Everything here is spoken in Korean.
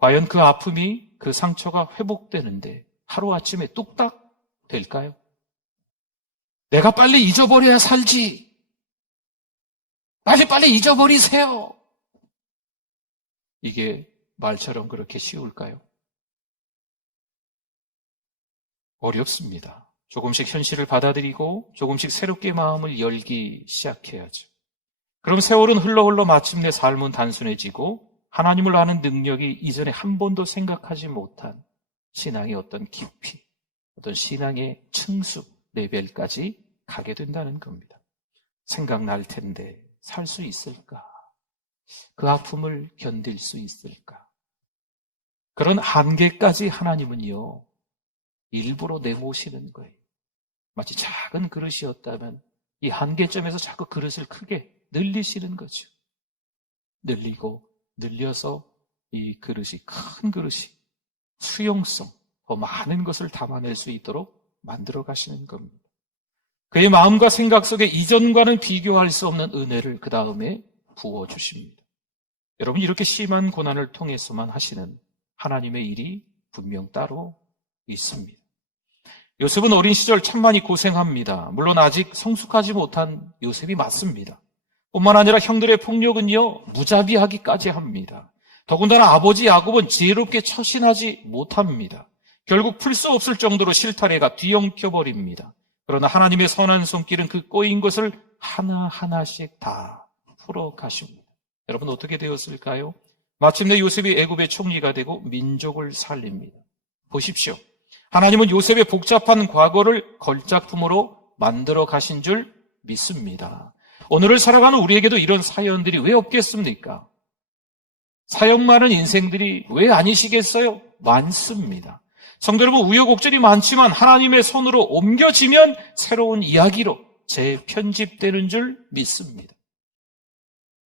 과연 그 아픔이 그 상처가 회복되는데 하루아침에 뚝딱 될까요? 내가 빨리 잊어버려야 살지. 빨리 빨리 잊어버리세요. 이게 말처럼 그렇게 쉬울까요? 어렵습니다. 조금씩 현실을 받아들이고 조금씩 새롭게 마음을 열기 시작해야죠. 그럼 세월은 흘러 흘러 마침내 삶은 단순해지고 하나님을 아는 능력이 이전에 한 번도 생각하지 못한 신앙의 어떤 깊이, 어떤 신앙의 층수, 레벨까지 가게 된다는 겁니다. 생각날 텐데 살 수 있을까? 그 아픔을 견딜 수 있을까? 그런 한계까지 하나님은요, 일부러 내모시는 거예요. 마치 작은 그릇이었다면 이 한계점에서 자꾸 그릇을 크게 늘리시는 거죠. 늘리고 늘려서 이 그릇이 큰 그릇이 수용성, 더 많은 것을 담아낼 수 있도록 만들어 가시는 겁니다. 그의 마음과 생각 속에 이전과는 비교할 수 없는 은혜를 그 다음에 부어 주십니다. 여러분, 이렇게 심한 고난을 통해서만 하시는 하나님의 일이 분명 따로 있습니다. 요셉은 어린 시절 참 많이 고생합니다. 물론 아직 성숙하지 못한 요셉이 맞습니다. 뿐만 아니라 형들의 폭력은요, 무자비하기까지 합니다. 더군다나 아버지 야곱은 지혜롭게 처신하지 못합니다. 결국 풀 수 없을 정도로 실타래가 뒤엉켜버립니다. 그러나 하나님의 선한 손길은 그 꼬인 것을 하나하나씩 다 풀어 가십니다. 여러분 어떻게 되었을까요? 마침내 요셉이 애굽의 총리가 되고 민족을 살립니다. 보십시오. 하나님은 요셉의 복잡한 과거를 걸작품으로 만들어 가신 줄 믿습니다. 오늘을 살아가는 우리에게도 이런 사연들이 왜 없겠습니까? 사연 많은 인생들이 왜 아니시겠어요? 많습니다. 성도 여러분, 우여곡절이 많지만 하나님의 손으로 옮겨지면 새로운 이야기로 재편집되는 줄 믿습니다.